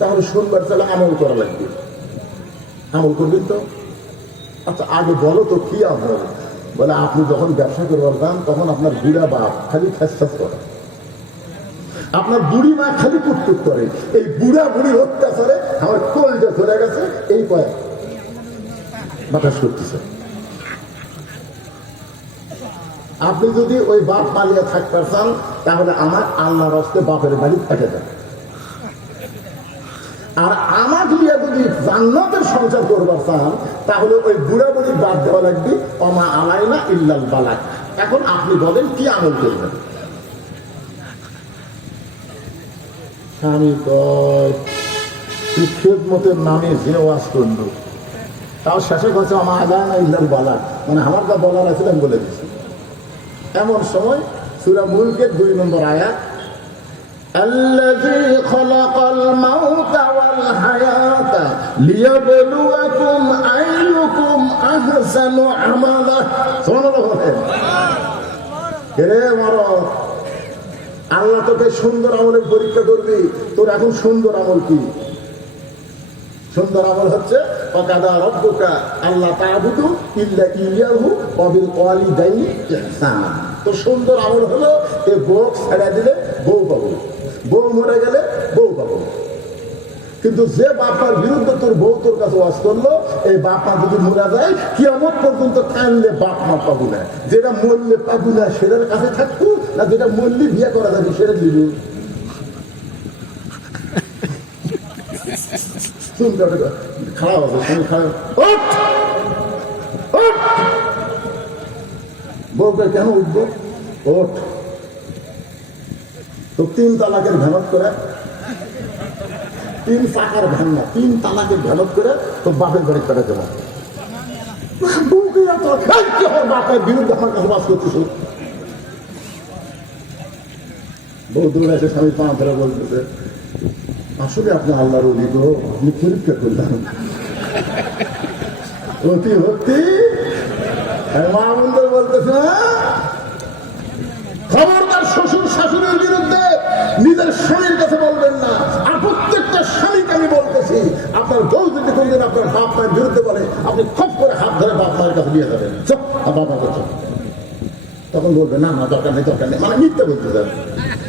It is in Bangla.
তাহলে শুনবার তাহলে আমল করা লাগবে। আমল করবেন তো? আচ্ছা আগে বলো তো কি আমল? বলে আপনি যখন ব্যবসা করবার যান তখন আপনার বুড়া বাপ খালি খেসখাস করে, আপনার বুড়ি মা খালি কুটকুট করে, এই বুড়া বুড়ির অত্যাচারে আমার কোলটা ধরে গেছে, এই কয়েক বাতাস করতেছে। আপনি যদি ওই বাপ পালিয়ে থাকতে চান তাহলে আমার আল্লাহর রাস্তায় বাপের বাড়ি থেকে যান। আর আমার দিয়ে যদি জান্নাতের সংসার করবার চান তাহলে ওই বুড়া বুড়ির বাদ দেওয়া লাগবে, অমা আলাইনা ইল্লাল বালাগ। এখন আপনি বলেন কি আমল করবেন? স্বামী খেদমতের নামে যে ওয়াজ করলো তাও শেষে কথা আমার আলাইনা ইল্লাল বালাগ, মানে আমার যা বলার আছে আমি বলে দিচ্ছি। এমন সময় সূরা মুলকের 2 নম্বর আয়াত, الذي خلق الموت والحياة ليبلوكم أيكم أحسن عملا। আল্লাহ তোকে সুন্দর আমলের পরীক্ষা করবি। তোর এখন সুন্দর আমল কি? সুন্দর আমল হচ্ছে ওয়াকাদা রাব্বুকা আল্লা তা'বুদু ইল্লা ইয়্যাহু ওয়া বিল ওয়ালিদাইনি ইহসানা। তো সুন্দর আমল হলো এই বউ ছেড়ে দিলে বউ পাবো, বউ মরে গেলে বউ পাবো। কিন্তু যে বাপার বিরুদ্ধে তোর বউ তোর কাছে ওয়াজ করলো, এই বাপা যদি মরে যায় কিয়ামত পর্যন্ত কানলে বাপ মা পাবো না। যেটা মরলে পাবো না সেটার কাছে থাকবো, না যেটা মরলে বিয়ে করা যাবে সেটা দিব। খারাপ আছে খারাপ। বউকে কেন উঠবো? ওঠ। তো 3 তালাকের ভ্যানত করে, 3 চাকার ভ্যান না, 3 তালাকের ভ্যানত করে তো বাপের বাড়ি কাটা যাবে। বাপের বিরুদ্ধে আমার কাছে বাস করতেছে। বউ দূরে এসে স্বামী পা ধরে বলতেছে, আসলে আপনি আল্লাহর অলিগ, আপনি পরীক্ষা করলেন অতি ভক্তি। মা বন্ধু বলতেছে, খবরদার শ্বশুর শাশুড়ির বিরুদ্ধে নিজের স্বামীর কাছে বলবেন না। আর প্রত্যেকটা স্বামীকে আমি বলতেছি, আপনার বউ যদি কোনদিন আপনার বাপ মায়ের বিরুদ্ধে বলে, আপনি খপ করে হাত ধরে বাপ মায়ের কাছে নিয়ে যাবেন। চপ বাবা চপ। তখন বলবে না না দরকার নেই, দরকার নেই, মানে মিথ্যা বলতে যাবে।